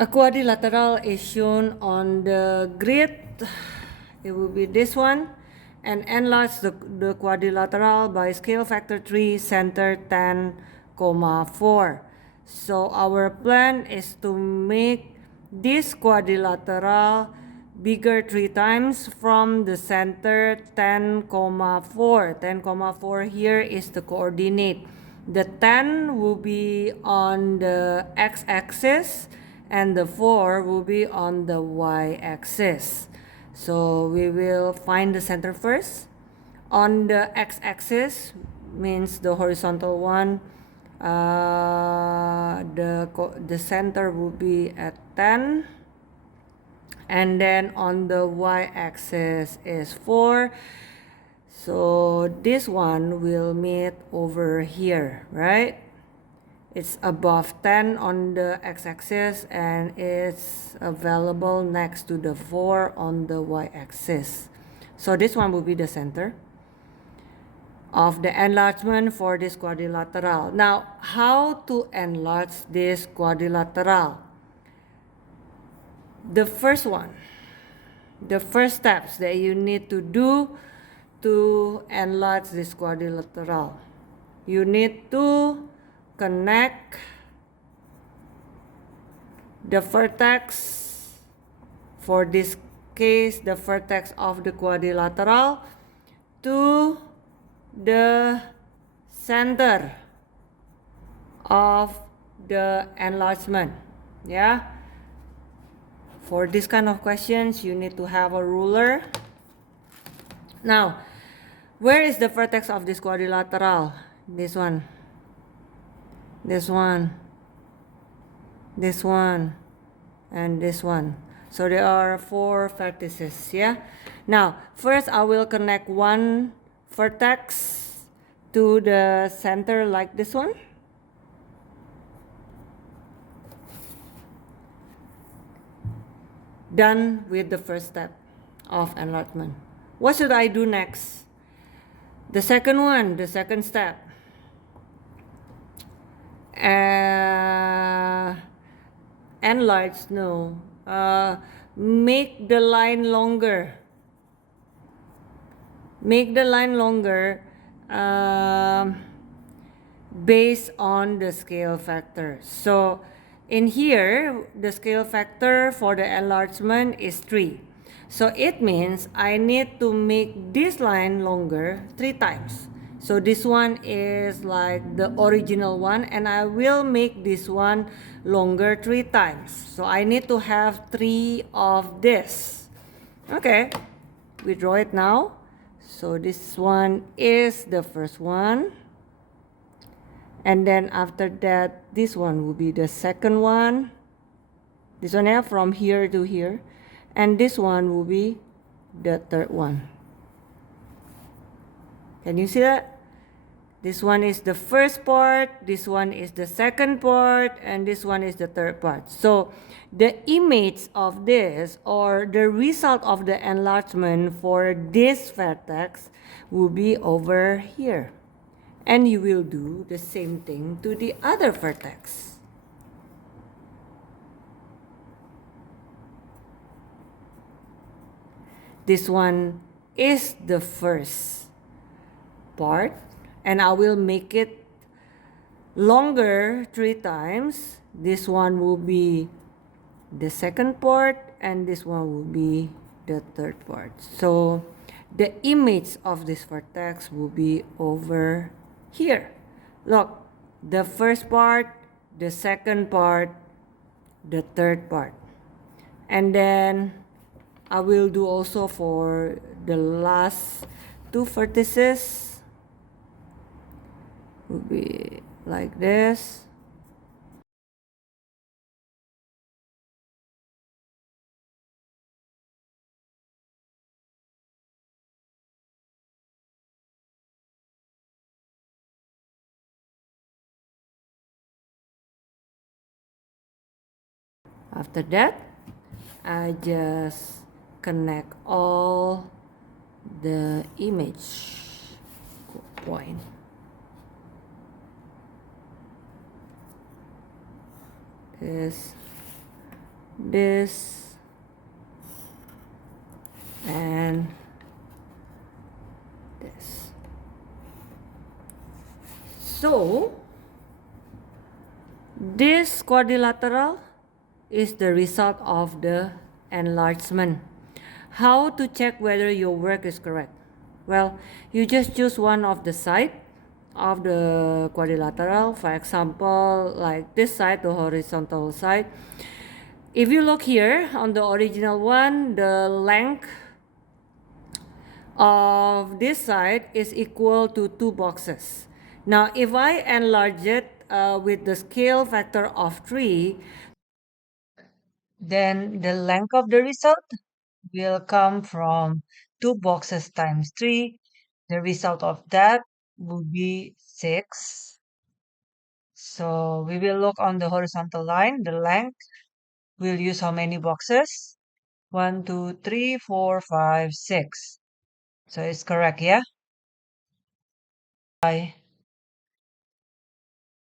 A quadrilateral is shown on the grid. It will be this one. And enlarge the quadrilateral by scale factor 3, center 10, 4. So our plan is to make this quadrilateral bigger 3 times from the center 10, 4. 10, 4 here is the coordinate. The 10 will be on the x-axis and the 4 will be on the y-axis. So we will find the center first. On the x-axis means the horizontal one, the center will be at 10, and then on the y-axis is 4. So this one will meet over here, right? It's above 10 on the x-axis and it's available next to the 4 on the y-axis. So this one will be the center of the enlargement for this quadrilateral. Now, how to enlarge this quadrilateral? The first steps that you need to do to enlarge this quadrilateral, you need to connect the vertex, for this case the vertex of the quadrilateral, to the center of the enlargement. Yeah, for this kind of questions you need to have a ruler. Now, where is the vertex of this quadrilateral? This one, this one, this one, and this one. So there are 4 vertices. Yeah. Now, first I will connect one vertex to the center like this one. Done with the first step of enlargement. What should I do next? The second one, the second step. Enlarge, no. Make the line longer. Make the line longer based on the scale factor. So in here, the scale factor for the enlargement is 3. So it means I need to make this line longer 3 times. So this one is like the original one, and I will make this one longer 3 times. So I need to have 3 of this. Okay, we draw it now. So this one is the first one. And then after that, this one will be the second one. This one, yeah, from here to here. And this one will be the third one. Can you see that? This one is the first part, this one is the second part, and this one is the third part. So the image of this, or the result of the enlargement for this vertex, will be over here. And you will do the same thing to the other vertex. This one is the first part, and I will make it longer 3 times. This one will be the second part, and this one will be the third part. So the image of this vertex will be over here. Look, the first part, the second part, the third part. And then I will do also for the last 2 vertices. Will be like this. After that, I just connect all the image point. This this and this. So this quadrilateral is the result of the enlargement. How to check whether your work is correct? Well, you just choose one of the side of the quadrilateral. For example, like this side, the horizontal side. If you look here on the original one, the length of this side is equal to 2 boxes. Now, if I enlarge it with the scale factor of 3, then the length of the result will come from 2 boxes times 3. The result of that will be 6. So we will look on the horizontal line, the length. We'll use how many boxes? 1, 2, 3, 4, 5, 6. So it's correct, yeah? Bye.